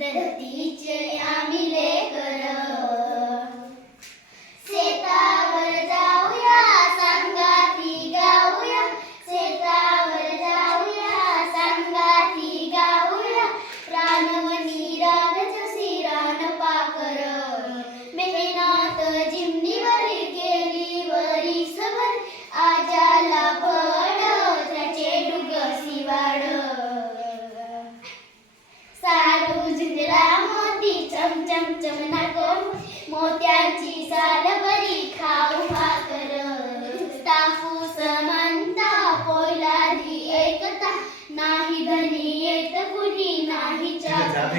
धरतीचे आम्ही लेकर शेतावर जाऊया संगाती गाऊया शेतावर जाऊया संगाती गाऊया रानवनी रान जशी रान पाकर मेहनत जिमनीवरी केली वरीसभर आजाला फळ त्याचे डुगसी वाढ साडू झुंजला मोती चमचम चमनाको मोत्याची साल बरी खाऊ भाकर टाकू समानता पोलादी एकता नाही धनी येत कुणी नाही चाकर